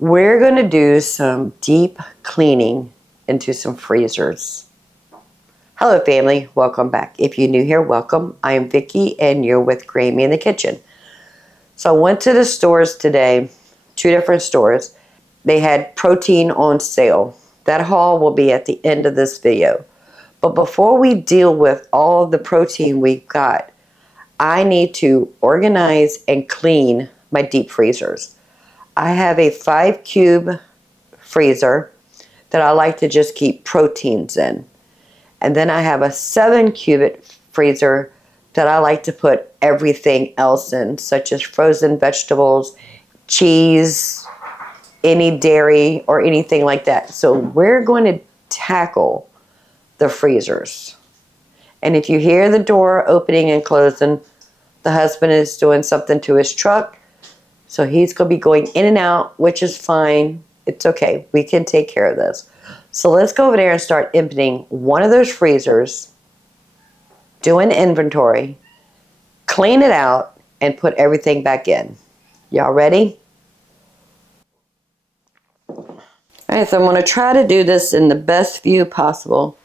We're going to do some deep cleaning into some freezers. Hello family, welcome back. If you're new here, welcome. I am Vicki and you're with Grammy in the kitchen. So I went to the stores today, 2 different stores. They had protein on sale. That haul will be at the end of this video. But before we deal with all of the protein we've got, I need to organize and clean my deep freezers. I have a 5-cube freezer that I like to just keep proteins in. And then I have a 7-cubit freezer that I like to put everything else in, such as frozen vegetables, cheese, any dairy, or anything like that. So we're going to tackle the freezers. And if you hear the door opening and closing, the husband is doing something to his truck. So he's going to be going in and out, which is fine. It's okay. We can take care of this. So let's go over there and start emptying one of those freezers, do an inventory, clean it out, and put everything back in. Y'all ready? All right, so I'm going to try to do this in the best view possible.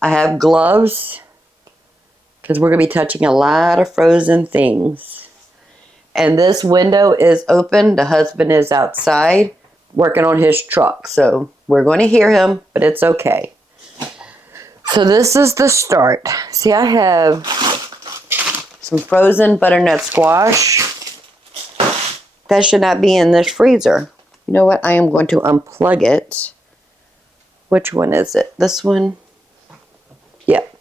I have gloves because we're going to be touching a lot of frozen things. And this window is open. The husband is outside working on his truck. So we're going to hear him, but it's okay. So this is the start. See, I have some frozen butternut squash. That should not be in this freezer. You know what? I am going to unplug it. Which one is it? This one? Yep.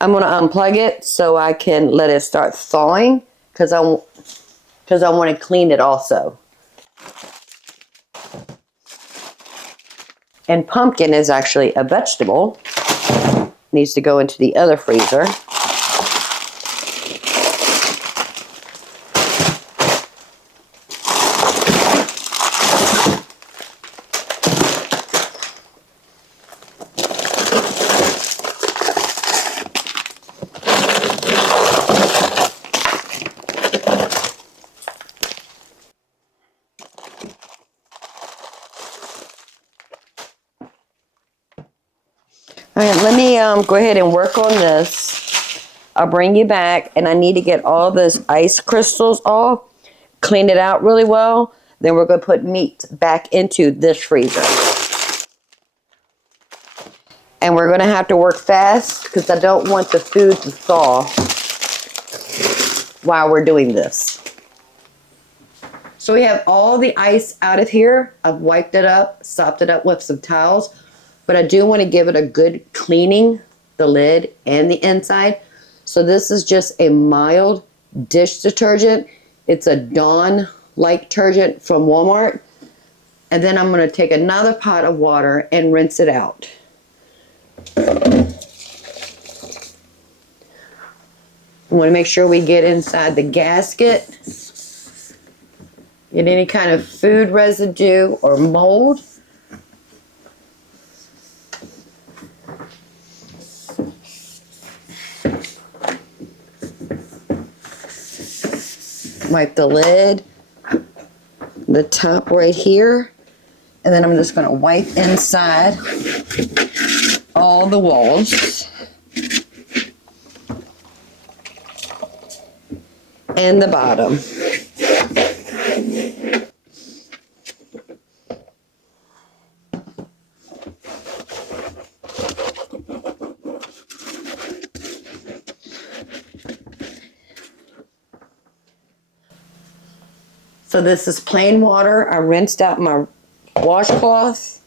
I'm going to unplug it so I can let it start thawing because I want to clean it also. And pumpkin is actually a vegetable. Needs to go into the other freezer. All right, let me go ahead and work on this. I'll bring you back, and I need to get all this ice crystals off, clean it out really well. Then we're going to put meat back into this freezer. And we're going to have to work fast because I don't want the food to thaw while we're doing this. So we have all the ice out of here. I've wiped it up, sopped it up with some towels. But I do want to give it a good cleaning, the lid and the inside. So this is just a mild dish detergent. It's a Dawn-like detergent from Walmart. And then I'm going to take another pot of water and rinse it out. I want to make sure we get inside the gasket. Get any kind of food residue or mold. Wipe the lid, the top right here, and then I'm just going to wipe inside all the walls and the bottom. So this is plain water. I rinsed out my washcloth.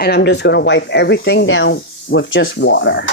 And I'm just going to wipe everything down with just water.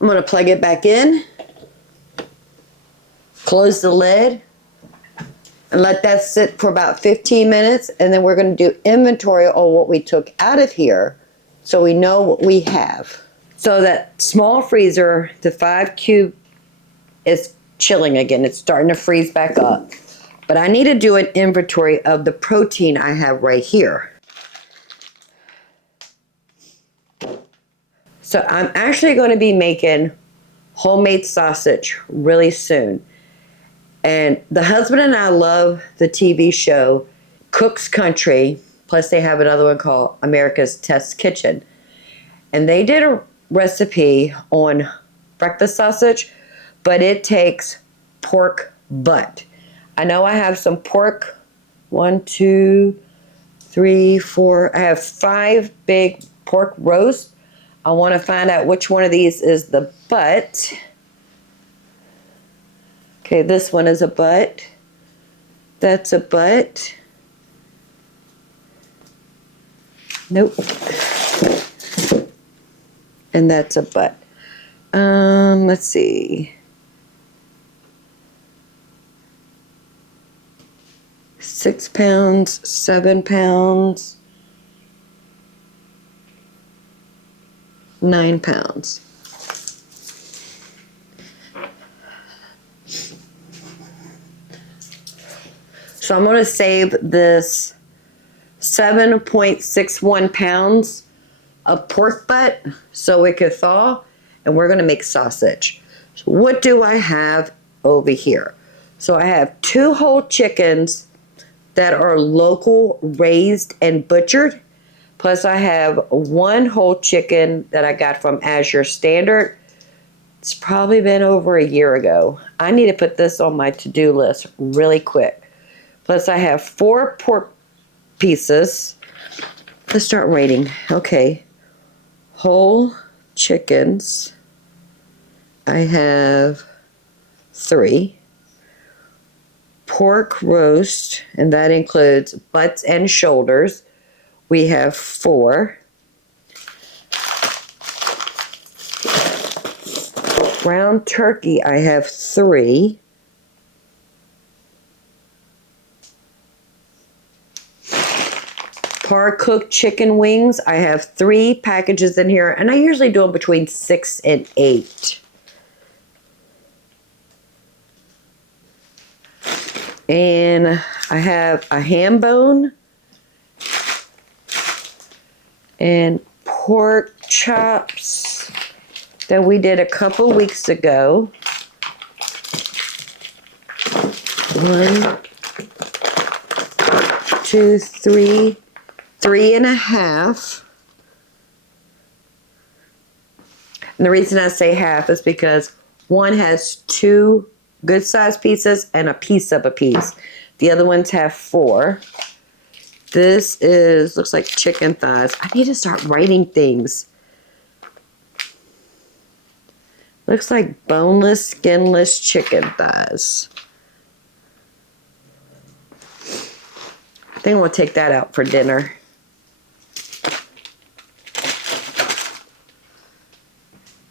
I'm going to plug it back in, close the lid, and let that sit for about 15 minutes. And then we're going to do inventory on what we took out of here so we know what we have. So that small freezer, the 5 cube, is chilling again. It's starting to freeze back up. But I need to do an inventory of the protein I have right here. So I'm actually going to be making homemade sausage really soon. And the husband and I love the TV show Cook's Country. Plus they have another one called America's Test Kitchen. And they did a recipe on breakfast sausage, but it takes pork butt. I know I have some pork. 1, 2, 3, 4. I have 5 big pork roasts. I want to find out which one of these is the butt. Okay, this one is a butt. That's a butt. Nope. And that's a butt. Let's see. 6 pounds, 7 pounds, 9 pounds. So I'm going to save this 7.61 pounds of pork butt so it could thaw, and we're going to make sausage. So what do I have over here? So I have 2 whole chickens that are local raised and butchered. Plus I have 1 whole chicken that I got from Azure Standard. It's probably been over a year ago. I need to put this on my to-do list really quick. Plus I have 4 pork pieces. Let's start rating. Okay. Whole chickens. I have 3. Pork roast, and that includes butts and shoulders. We have 4. Ground turkey, I have 3. Par cooked chicken wings, I have 3 packages in here, and I usually do them between 6 and 8. And I have a ham bone and pork chops that we did a couple weeks ago. 1, 2, 3, 3.5. And the reason I say half is because one has 2 good sized pieces and a piece of a piece. The other ones have 4. This is, looks like chicken thighs. I need to start writing things. Looks like boneless, skinless chicken thighs. I think we'll take that out for dinner.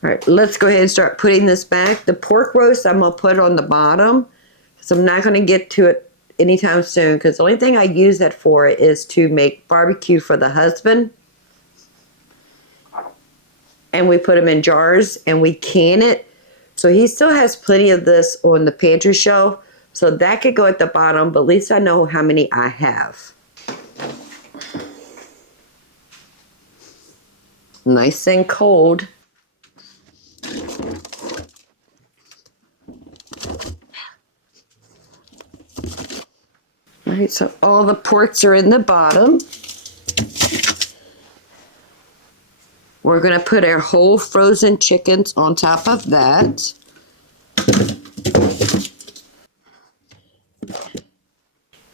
All right, let's go ahead and start putting this back. The pork roast I'm going to put on the bottom because I'm not going to get to it anytime soon because the only thing I use that for is to make barbecue for the husband. And we put them in jars and we can it. So he still has plenty of this on the pantry shelf. So that could go at the bottom, but at least I know how many I have. Nice and cold. All right, so all the porks are in the bottom. We're going to put our whole frozen chickens on top of that.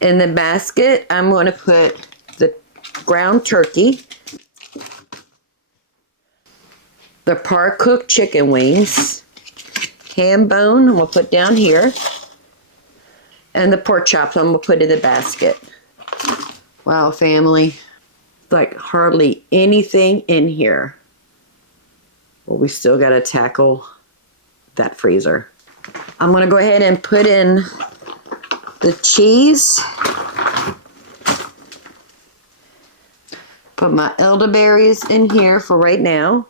In the basket, I'm going to put the ground turkey, the par cooked chicken wings, ham bone we'll put down here, and the pork chops I'm going to put in the basket. Wow, family. Like hardly anything in here. Well, we still got to tackle that freezer. I'm going to go ahead and put in the cheese. Put my elderberries in here for right now.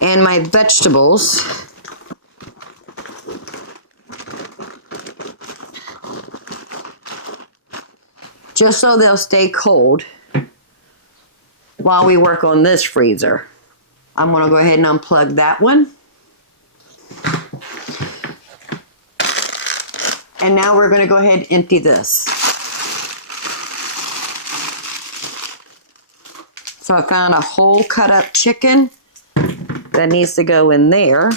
And my vegetables. Just so they'll stay cold while we work on this freezer. I'm gonna go ahead and unplug that one. And now we're gonna go ahead and empty this. So I found a whole cut up chicken that needs to go in there.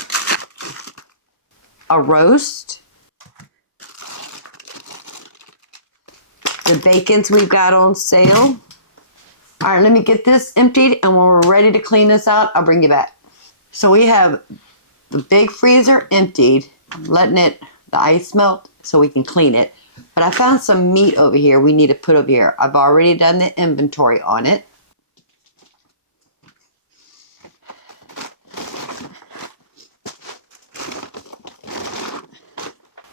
A roast. The bacons we've got on sale. All right, let me get this emptied, and when we're ready to clean this out, I'll bring you back. So we have the big freezer emptied, letting the ice melt so we can clean it. But I found some meat over here we need to put over here. I've already done the inventory on it.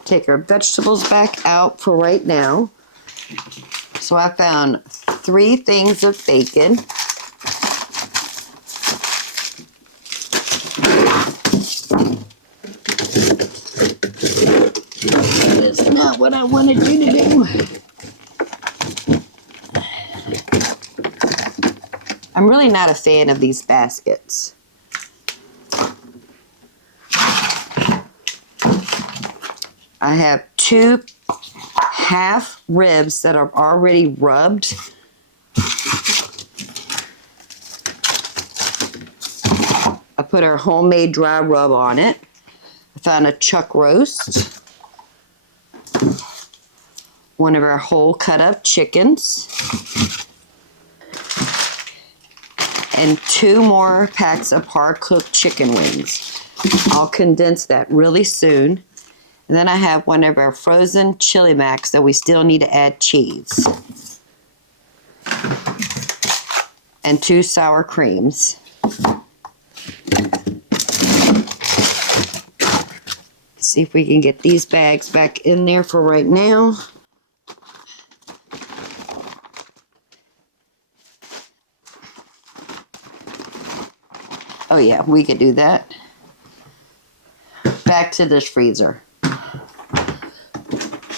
Take our vegetables back out for right now. So I found 3 things of bacon. That's not what I wanted you to do. I'm really not a fan of these baskets. I have 2 half ribs that are already rubbed. I put our homemade dry rub on it. I found a chuck roast. One of our whole cut up chickens. And 2 more packs of hard cooked chicken wings. I'll condense that really soon. And then I have one of our frozen chili macs that we still need to add cheese. And 2 sour creams. See if we can get these bags back in there for right now. Oh yeah, we could do that. Back to this freezer.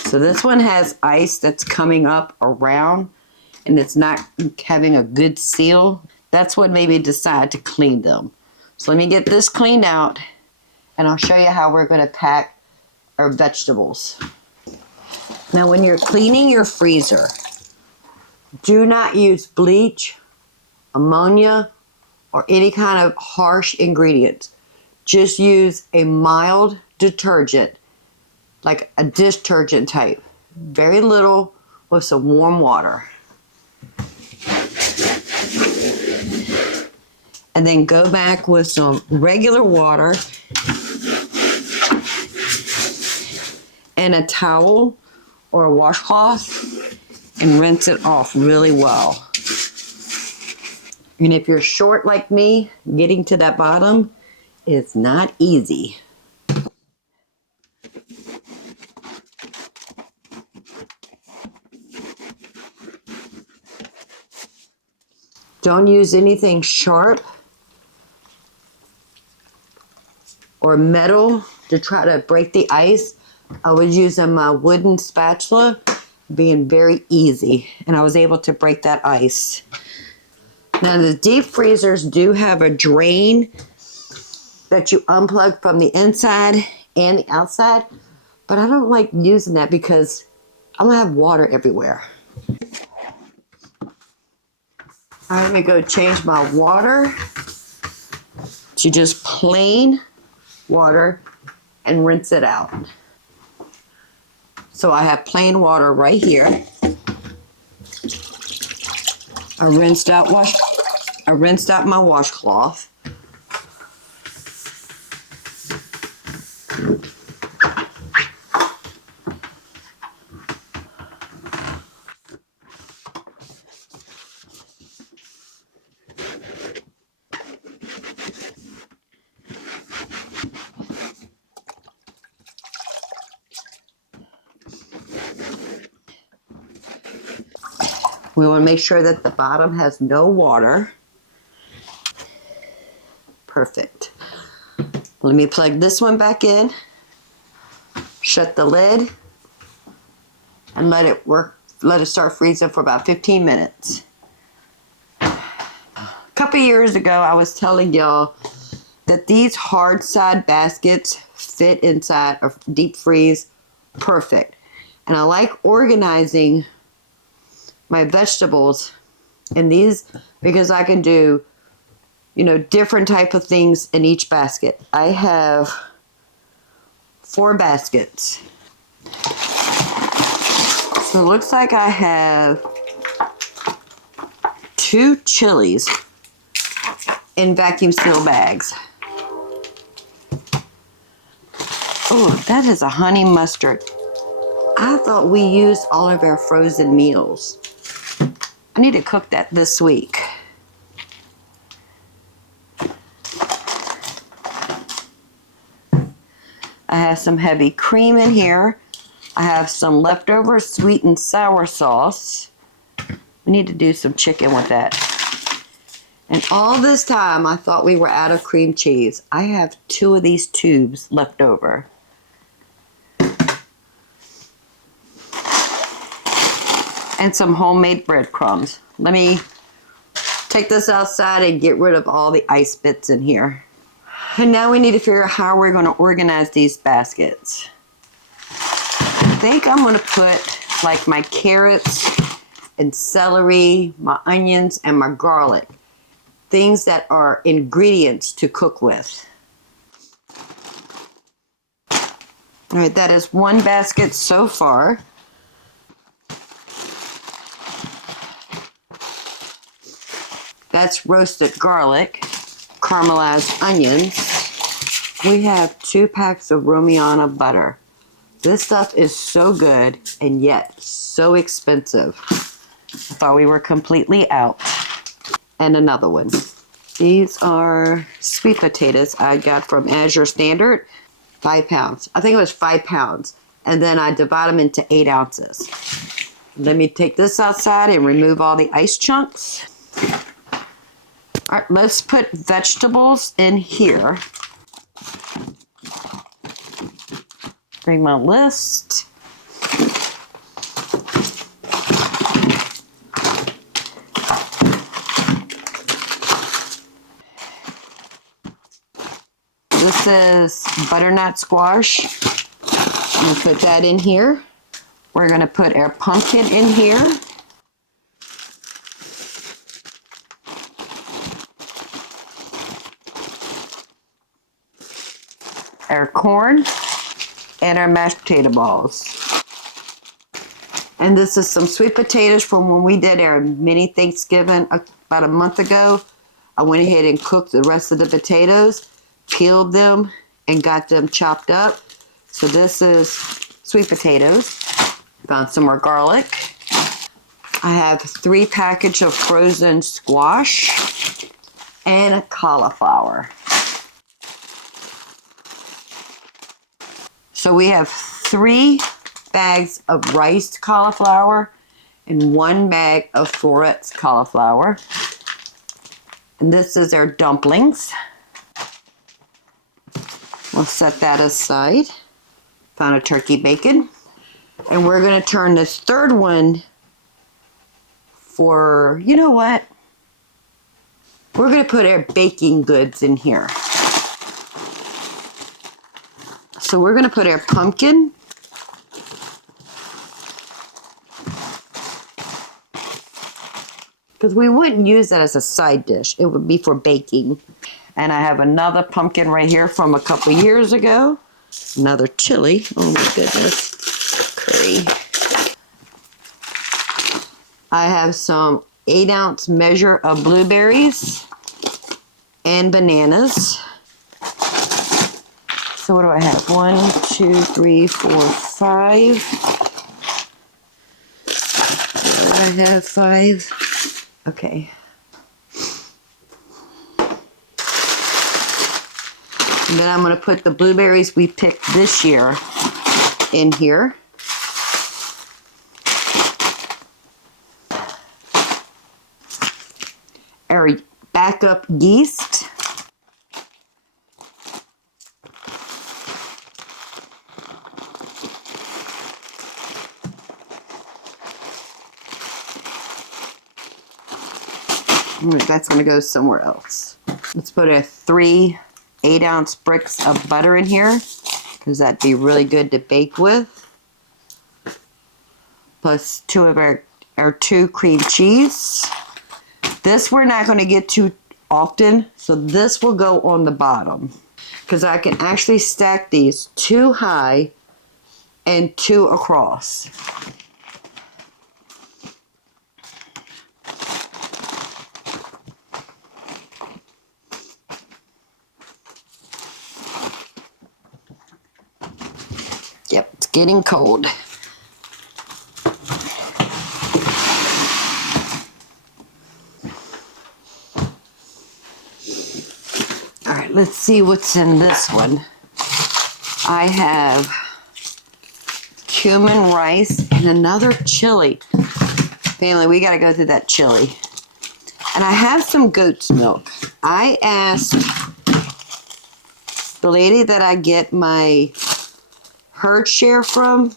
So this one has ice that's coming up around and it's not having a good seal. That's what made me decide to clean them. So let me get this cleaned out and I'll show you how we're going to pack our vegetables. Now when you're cleaning your freezer, do not use bleach, ammonia, or any kind of harsh ingredients. Just use a mild detergent, like a dish detergent type. Very little with some warm water. And then go back with some regular water and a towel or a washcloth and rinse it off really well. And if you're short like me, getting to that bottom is not easy. Don't use anything sharp or metal to try to break the ice. I was using my wooden spatula, being very easy, and I was able to break that ice. Now the deep freezers do have a drain that you unplug from the inside and the outside, but I don't like using that because I'm gonna have water everywhere. All right, let me go change my water to just plain water and rinse it out. So I have plain water right here. I rinsed out my washcloth. We want to make sure that the bottom has no water. Perfect. Let me plug this one back in, shut the lid, and let it work. Let it start freezing for about 15 minutes. A couple years ago, I was telling y'all that these hard side baskets fit inside a deep freeze perfect. And I like organizing my vegetables in these because I can do, you know, different type of things in each basket. I have 4 baskets. So it looks like I have 2 chilies in vacuum seal bags. Oh, that is a honey mustard. I thought we used all of our frozen meals. I need to cook that this week. I have some heavy cream in here. I have some leftover sweet and sour sauce. We need to do some chicken with that. And all this time, I thought we were out of cream cheese. I have 2 of these tubes left over. And some homemade breadcrumbs. Let me take this outside and get rid of all the ice bits in here. And now we need to figure out how we're going to organize these baskets. I think I'm going to put like my carrots and celery, my onions, and my garlic. Things that are ingredients to cook with. All right, that is 1 basket so far. That's roasted garlic, caramelized onions. We have 2 packs of Romiana butter. This stuff is so good and yet so expensive. I thought we were completely out. And another one. These are sweet potatoes I got from Azure Standard. 5 pounds. I think it was 5 pounds. And then I divide them into 8 ounces. Let me take this outside and remove all the ice chunks. All right, let's put vegetables in here. Bring my list. This is butternut squash. I'm going to put that in here. We're going to put our pumpkin in here. Our corn and our mashed potato balls. And this is some sweet potatoes from when we did our mini Thanksgiving about a month ago. I went ahead and cooked the rest of the potatoes, peeled them, and got them chopped up. So this is sweet potatoes. Found some more garlic. I have 3 packages of frozen squash and a cauliflower. So we have 3 bags of riced cauliflower and 1 bag of florets cauliflower. And this is our dumplings. We'll set that aside. Found a turkey bacon. And we're going to turn this 3rd one for, you know what? We're going to put our baking goods in here. So we're going to put our pumpkin, because we wouldn't use that as a side dish. It would be for baking. And I have another pumpkin right here from a couple years ago. Another chili. Oh my goodness. Curry. I have some 8-ounce measure of blueberries and bananas. So what do I have? 1, 2, 3, 4, 5. I have 5. Okay. And then I'm going to put the blueberries we picked this year in here. backup yeast. That's going to go somewhere else. Let's put a 3 8-ounce bricks of butter in here, because that'd be really good to bake with. Plus 2 of our 2 cream cheese. This we're not going to get too often, so this will go on the bottom, because I can actually stack these 2 high and 2 across. Yep, it's getting cold. All right, let's see what's in this one. I have cumin rice and another chili. Family, we gotta go through that chili. And I have some goat's milk. I asked the lady that I get my herd share from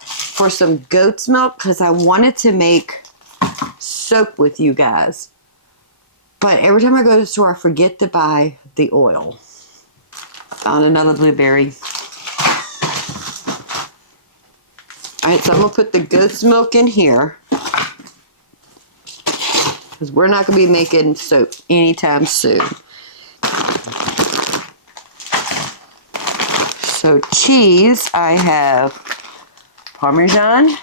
for some goat's milk, because I wanted to make soap with you guys. But every time I go to the store, I forget to buy the oil. Found another blueberry. Alright, so I'm going to put the goat's milk in here, because we're not going to be making soap anytime soon. So cheese, I have Parmesan,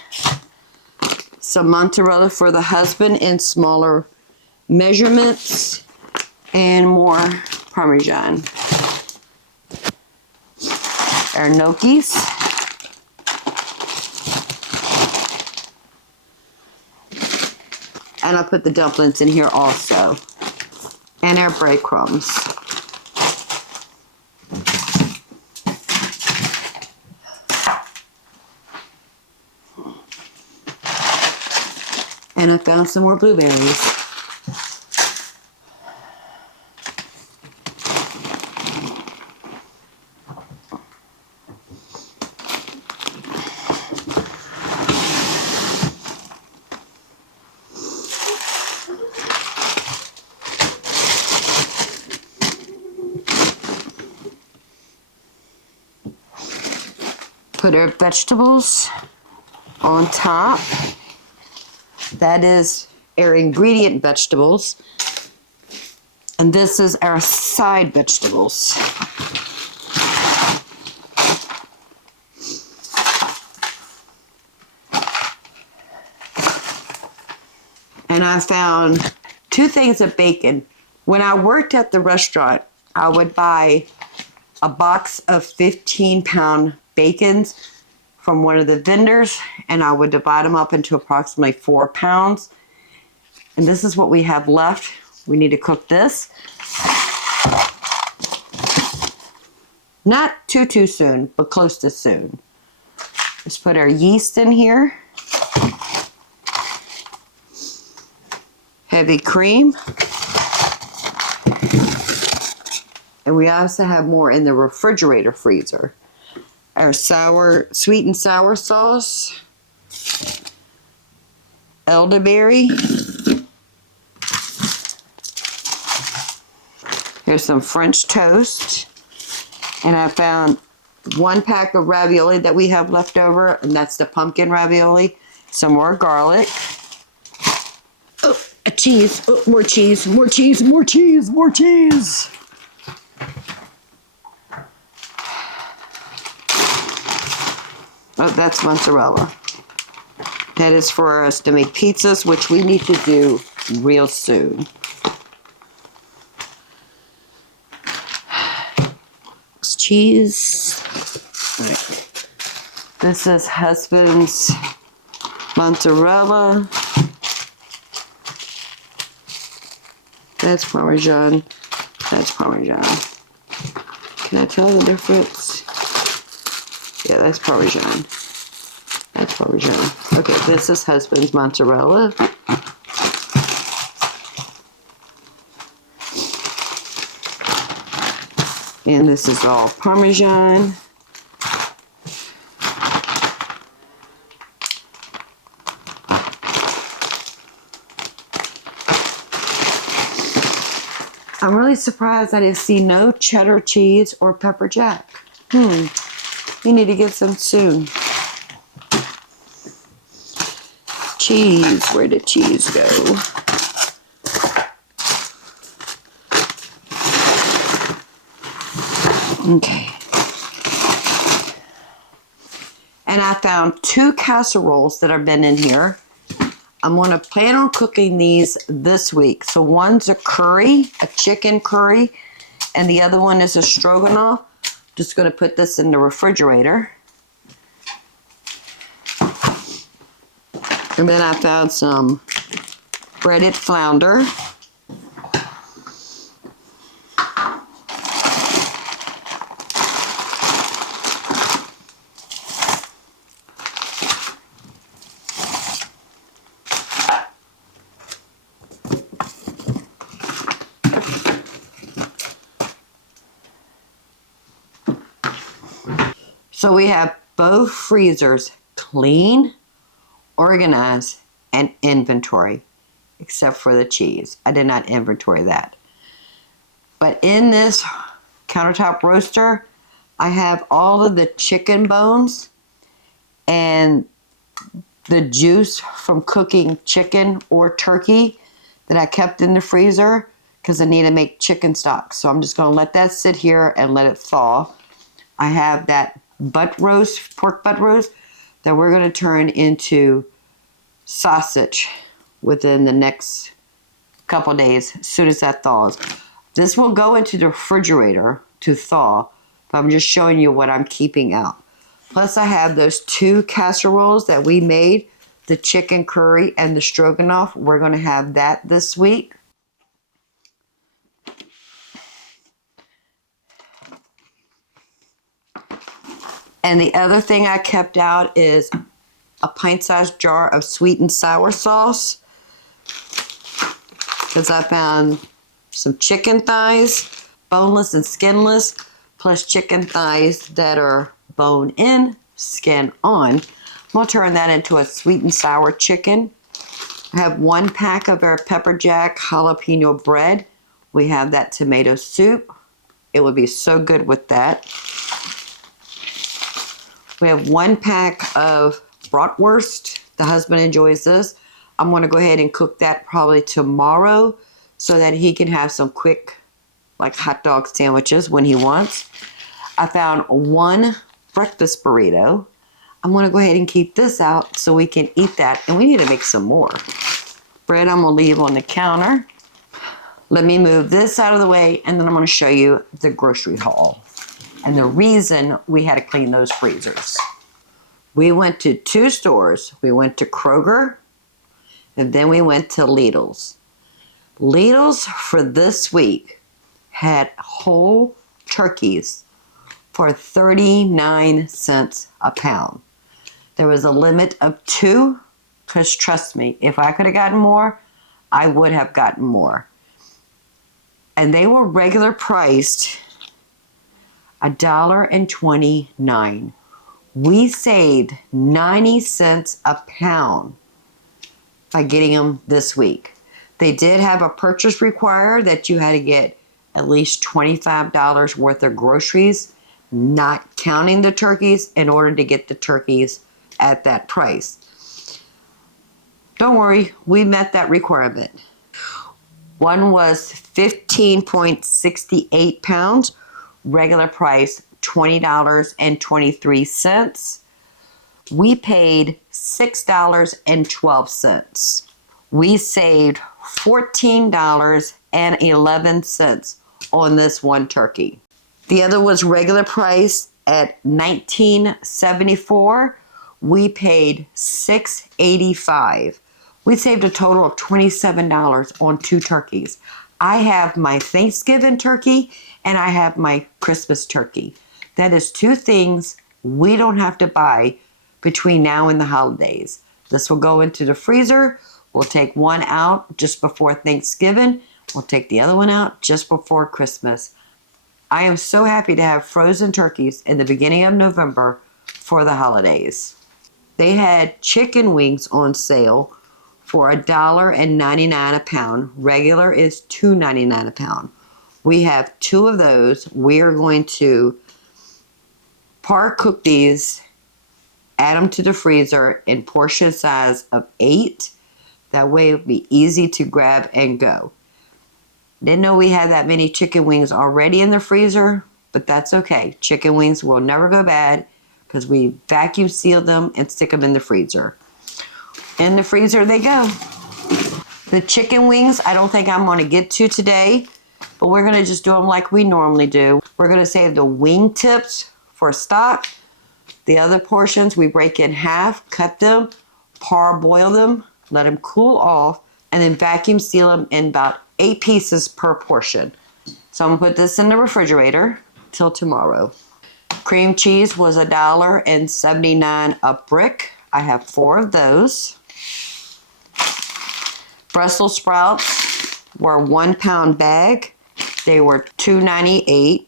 some mozzarella for the husband in smaller measurements, and more Parmesan. Our gnocchis. And I'll put the dumplings in here also. And our breadcrumbs. And I found some more blueberries. Put our vegetables on top. That is our ingredient vegetables. And this is our side vegetables. And I found 2 things of bacon. When I worked at the restaurant, I would buy a box of 15-pound bacons from one of the vendors, and I would divide them up into approximately 4 pounds. And this is what we have left. We need to cook this. Not too soon, but close to soon. Let's put our yeast in here. Heavy cream. And we also have more in the refrigerator freezer. Our sweet and sour sauce. Elderberry. Here's some French toast. And I found 1 pack of ravioli that we have left over, and that's the pumpkin ravioli. Some more garlic. Oh, a cheese. Oh, more cheese, more cheese, more cheese, more cheese. Oh, that's mozzarella. That is for us to make pizzas, which we need to do real soon. It's cheese. All right. This is husband's mozzarella. That's Parmesan. That's Parmesan. Can I tell the difference? Yeah, that's Parmesan. That's Parmesan. Okay, this is husband's mozzarella. And this is all Parmesan. I'm really surprised I didn't see no cheddar cheese or pepper jack. We need to get some soon. Cheese, where did cheese go? Okay. And I found 2 casseroles that have been in here. I'm going to plan on cooking these this week. So one's a curry, a chicken curry, and the other one is a stroganoff. Just going to put this in the refrigerator. And then I found some breaded flounder. So we have both freezers clean, organized, and inventory, except for the cheese. I did not inventory that. But in this countertop roaster, I have all of the chicken bones and the juice from cooking chicken or turkey that I kept in the freezer because I need to make chicken stock. So I'm just going to let that sit here and let it thaw. I have that butt roast, pork butt roast, that we're going to turn into sausage within the next couple days as soon as that thaws. This will go into the refrigerator to thaw, but I'm just showing you what I'm keeping out. Plus I have those 2 casseroles that we made, the chicken curry and the stroganoff. We're going to have that this week. And the other thing I kept out is a pint-sized jar of sweet and sour sauce, because I found some chicken thighs, boneless and skinless, plus chicken thighs that are bone in, skin on. I'm going to turn that into a sweet and sour chicken. I have 1 pack of our pepper jack jalapeno bread. We have that tomato soup. It would be so good with that. We have 1 pack of bratwurst. The husband enjoys this. I'm going to go ahead and cook that probably tomorrow so that he can have some quick, like hot dog sandwiches when he wants. I found 1 breakfast burrito. I'm going to go ahead and keep this out so we can eat that. And we need to make some more. Bread I'm going to leave on the counter. Let me move this out of the way, and then I'm going to show you the grocery haul and the reason we had to clean those freezers. We went to 2 stores. We went to Kroger, and then we went to Lidl's. Lidl's for this week had whole turkeys for 39 cents a pound. There was a limit of 2, because trust me, if I could have gotten more, I would have gotten more. And they were regular priced $1.29. We saved 90 cents a pound by getting them this week. They did have a purchase required that you had to get at least $25 worth of groceries, not counting the turkeys, in order to get the turkeys at that price. Don't worry, we met that requirement. One was 15.68 pounds, regular price $20.23. We paid $6.12. We saved $14.11 on this 1 turkey. The other was regular price at $19.74. We paid $6.85. We saved a total of $27 on 2 turkeys. I have my Thanksgiving turkey and I have my Christmas turkey. That is 2 things we don't have to buy between now and the holidays. This will go into the freezer. We'll take 1 out just before Thanksgiving. We'll take the other one out just before Christmas. I am so happy to have frozen turkeys in the beginning of November for the holidays. They had chicken wings on sale for $1.99 a pound. Regular is $2.99 a pound. We have 2 of those. We are going to par cook these, add them to the freezer in portion size of 8. That way it'll be easy to grab and go. Didn't know we had that many chicken wings already in the freezer, but that's okay. Chicken wings will never go bad because we vacuum seal them and stick them in the freezer. In the freezer they go. The chicken wings, I don't think I'm going to get to today, but we're going to just do them like we normally do. We're going to save the wing tips for stock. The other portions we break in half, cut them, parboil them, let them cool off, and then vacuum seal them in about 8 pieces per portion. So I'm going to put this in the refrigerator till tomorrow. Cream cheese was $1.79 a brick. I have 4 of those. Brussels sprouts were 1 pound bag. They were $2.98.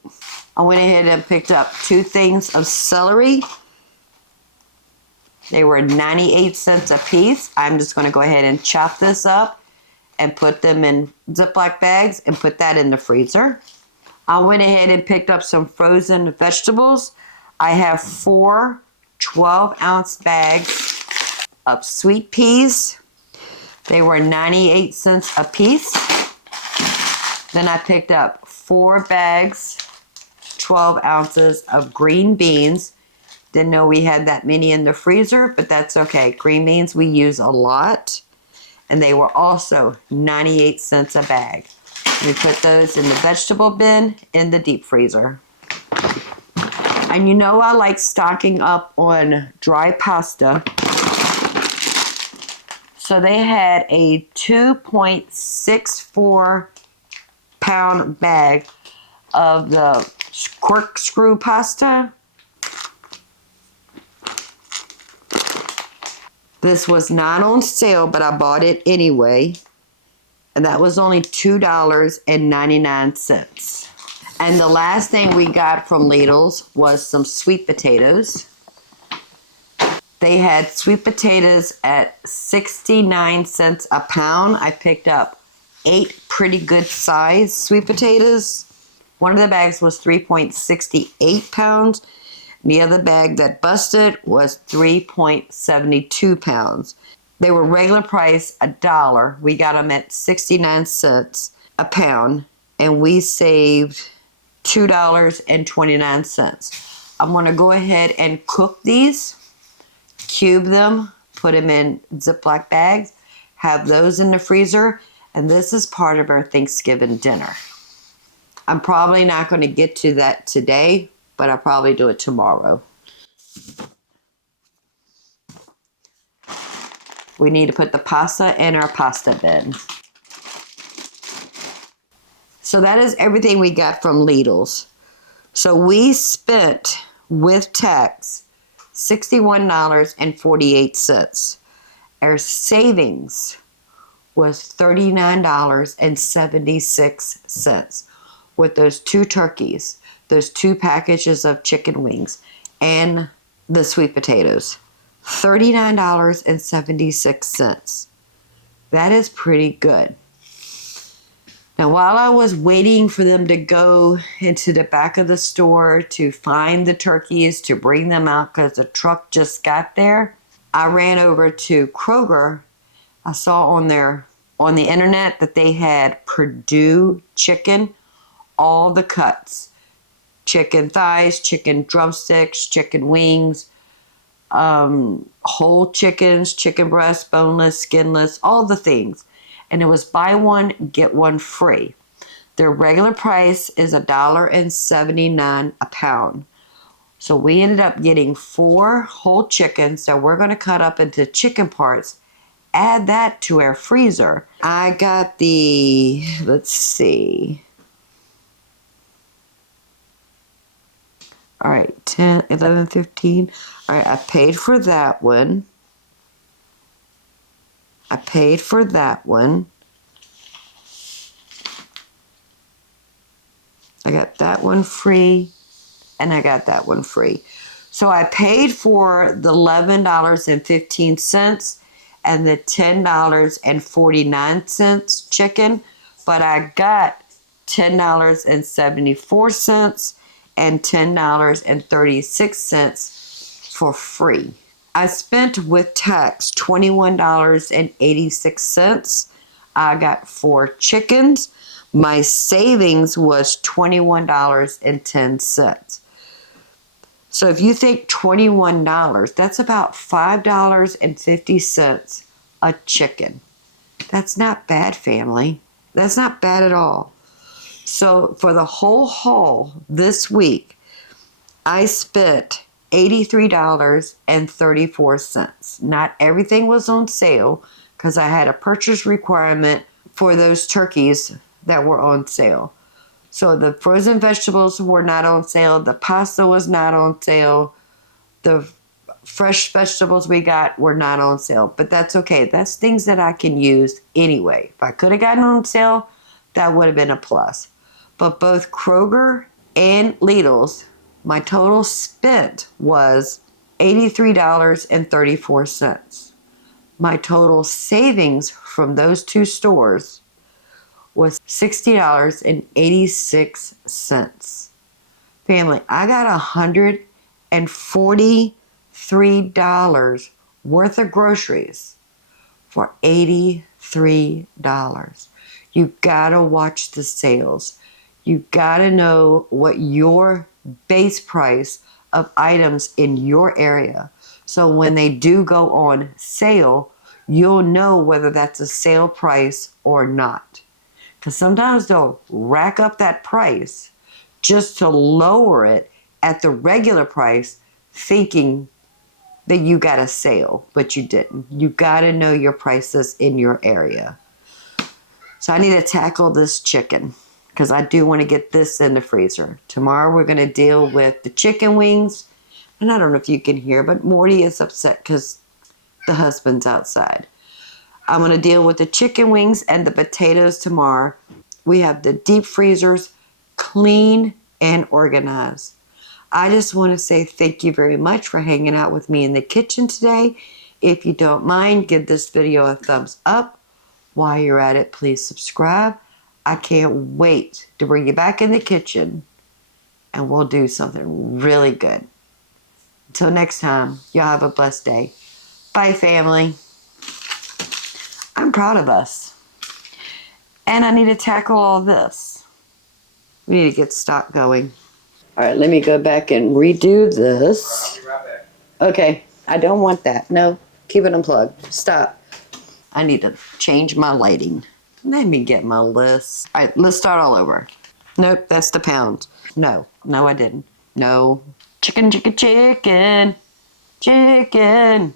I went ahead and picked up 2 things of celery. They were 98 cents a piece. I'm just going to go ahead and chop this up and put them in Ziploc bags and put that in the freezer. I went ahead and picked up some frozen vegetables. I have 4 12-ounce bags of sweet peas. They were 98 cents a piece. Then I picked up 4 bags, 12 ounces of green beans. Didn't know we had that many in the freezer, but that's okay. Green beans we use a lot. And they were also 98 cents a bag. We put those in the vegetable bin in the deep freezer. And you know I like stocking up on dry pasta. So they had a 2.64 pound bag of the corkscrew pasta. This was not on sale, but I bought it anyway. And that was only $2.99. And the last thing we got from Lidl's was some sweet potatoes. They had sweet potatoes at 69 cents a pound. I picked up 8 pretty good size sweet potatoes. One of the bags was 3.68 pounds. The other bag that busted was 3.72 pounds. They were regular price $1. We got them at 69 cents a pound, and we saved $2.29. I'm going to go ahead and cook these, cube them, put them in Ziploc bags, have those in the freezer, and this is part of our Thanksgiving dinner. I'm probably not going to get to that today, but I'll probably do it tomorrow. We need to put the pasta in our pasta bin. So that is everything we got from Lidl's. So we spent, with tax, $61.48. Our savings was $39.76 with those 2 turkeys, those 2 packages of chicken wings, and the sweet potatoes. $39.76. That is pretty good. Now, while I was waiting for them to go into the back of the store to find the turkeys, to bring them out because the truck just got there, I ran over to Kroger. I saw on the internet that they had Purdue chicken, all the cuts. Chicken thighs, chicken drumsticks, chicken wings, whole chickens, chicken breast, boneless, skinless, all the things. And it was buy one, get one free. Their regular price is $1.79 a pound. So we ended up getting 4 whole chickens that we're going to cut up into chicken parts. Add that to our freezer. I got the, let's see. All right, 10, 11, 15. All right, I paid for that one. I paid for that one. I got that one free, and I got that one free. So I paid for the $11.15 and the $10.49 chicken, but I got $10.74 and $10.36 for free. I spent with tax $21.86. I got 4 chickens. My savings was $21.10. So if you think $21, that's about $5.50 a chicken. That's not bad, family. That's not bad at all. So for the whole haul this week, I spent $83.34. Not everything was on sale because I had a purchase requirement for those turkeys that were on sale. So the frozen vegetables were not on sale. The pasta was not on sale. The fresh vegetables we got were not on sale. But that's okay. That's things that I can use anyway. If I could have gotten on sale, that would have been a plus. But both Kroger and Lidl's, my total spent was $83.34. My total savings from those two stores was $60.86. Family, I got $143 worth of groceries for $83. You gotta watch the sales. You gotta know what your base price of items in your area. So when they do go on sale, you'll know whether that's a sale price or not. Because sometimes they'll rack up that price just to lower it at the regular price, thinking that you got a sale, but you didn't. You got to know your prices in your area. So I need to tackle this chicken because I do want to get this in the freezer. Tomorrow we're going to deal with the chicken wings. And I don't know if you can hear, but Morty is upset because the husband's outside. I'm going to deal with the chicken wings and the potatoes tomorrow. We have the deep freezers clean and organized. I just want to say thank you very much for hanging out with me in the kitchen today. If you don't mind, give this video a thumbs up. While you're at it, please subscribe. I can't wait to bring you back in the kitchen and we'll do something really good. Until next time, y'all have a blessed day. Bye, family. I'm proud of us. And I need to tackle all this. We need to get stock going. All right, let me go back and redo this. I'll be right back. Okay, I don't want that. No, keep it unplugged. Stop. I need to change my lighting. Let me get my list. All right, let's start all over. Nope, that's the pounds. No, I didn't. No. Chicken, chicken, chicken. Chicken.